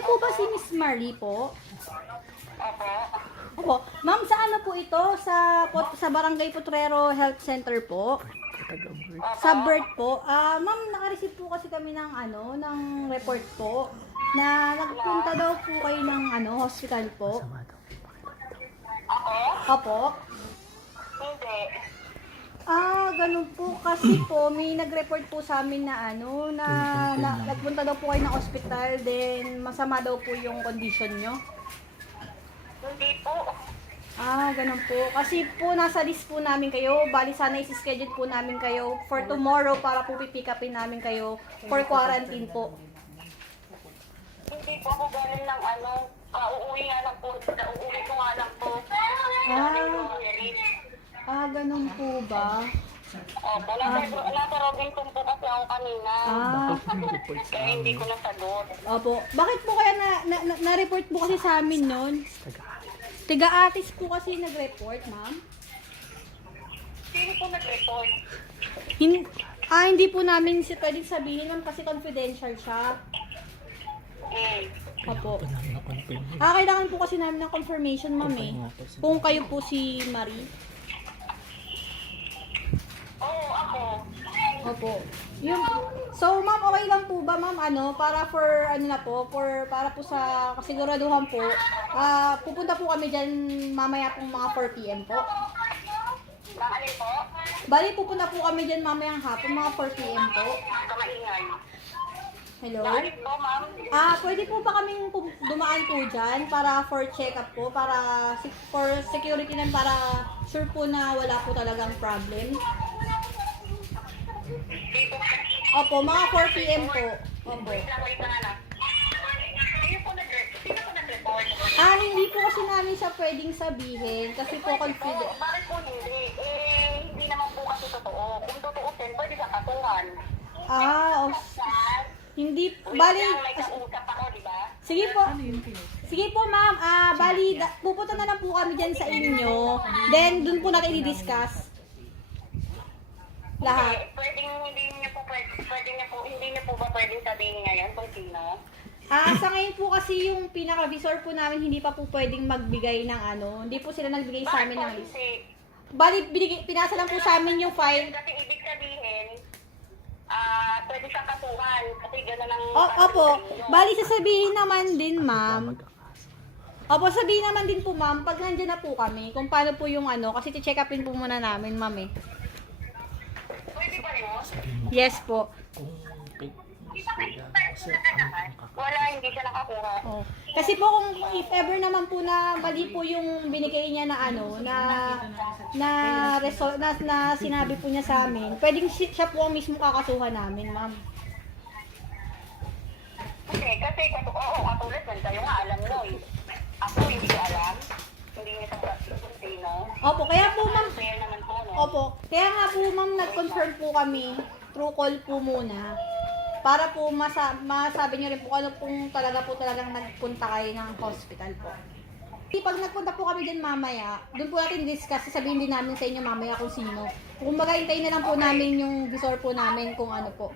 kayo po ba si Miss Marie po? Opo. Opo. Ma'am, sa ano po ito? Sa Barangay Potrero Health Center po? Sa birth po. Ma'am, naka-receive po kasi kami ng ng report po na nagpunta daw po kayo ng hospital po. Ako? Opo. Hindi. Ganun po kasi po may nag-report po sa amin na nagpunta daw po kayo ng hospital, then masama daw po yung condition nyo. Hindi po. Ganun po. Kasi po nasa list po namin kayo. Bali sana isi-schedule po namin kayo for tomorrow para po pipick upin namin kayo for quarantine po. Hindi po ako galing ng uuwi nga lang po. Uuwi ko nga lang po. Ganun po ba? Opo, nasa Robinson po kasi ako kanina. Kaya hindi ko nasagot. Opo. Bakit po kaya na-report po kasi sa amin nun? Tiga-atis po kasi nag-report, ma'am. Sino po nag-report? Hindi po namin pwedeng sabihin, ma'am, kasi confidential siya. Opo. Kailangan po kasi namin ng confirmation, ma'am eh. Kung kayo po si Marie. Oo, ako. Opo. So, ma'am, okay lang po ba, ma'am, para para po sa kasiguraduhan po, pupunta po kami dyan mamaya pong mga 4 PM po. Alin po? Bali, pupunta po kami dyan mamayang hapon, mga 4 PM po. Kamaingay. Hello? Alin po, ma'am? Pwede po ba kaming dumaan po dyan para for check-up po, para for security lang, para sure po na wala po talagang problem? Opo, mga 4 PM po. Opo. Wait lang, anak. Sino po nag-report? Hindi po kasi namin siya pwedeng sabihin kasi po confident. Bakit po hindi? Hindi naman po kasi totoo. Kung totoo din, pwede sa katuhan. Hindi, bali, May kausap ako, di ba? sige po. Sige po, ma'am. Bali, pupunta na lang po kami dyan sa inyo. Then, dun po natin i-discuss lahat. Hindi niyo po ba pwedeng sabihin ngayon kung sino? Sa ngayon po kasi yung pinaka-visor po namin hindi pa po pwedeng magbigay ng hindi po sila nagbigay sa amin ng list. Bali, pinasa lang po sa amin yung file. Kasi ibig sabihin, pwede sa katuhan. Kasi gano'n ang... Opo. Bali, sasabihin naman din, ma'am. Opo, sabihin naman din po, ma'am, pag nandiyan na po kami, kung paano po yung kasi check upin po muna namin, ma'am eh. Pwede ba yun? Yes po. Wala, hindi siya nakakuha. Kasi po kung if ever naman po na mali po yung binigay niya na na sinabi po niya sa amin, pwedeng siya po ang mismo kakasuhan namin, ma'am. Kasi katulad nun, kayo nga alam nyo eh. Ako hindi ko alam. Hindi niya sa sino. Opo, kaya po ma'am. Fair naman po, no? Opo, kaya nga po ma'am nag-confirm po kami, through call po muna. Para po masabi niyo rin po ano kung talagang nagpunta kayo ng hospital po. Pag nagpunta po kami din mamaya, doon po natin discuss, sasabihin din namin sa inyo mamaya kung sino. Kung hintayin na lang po namin yung visor po namin kung ano po.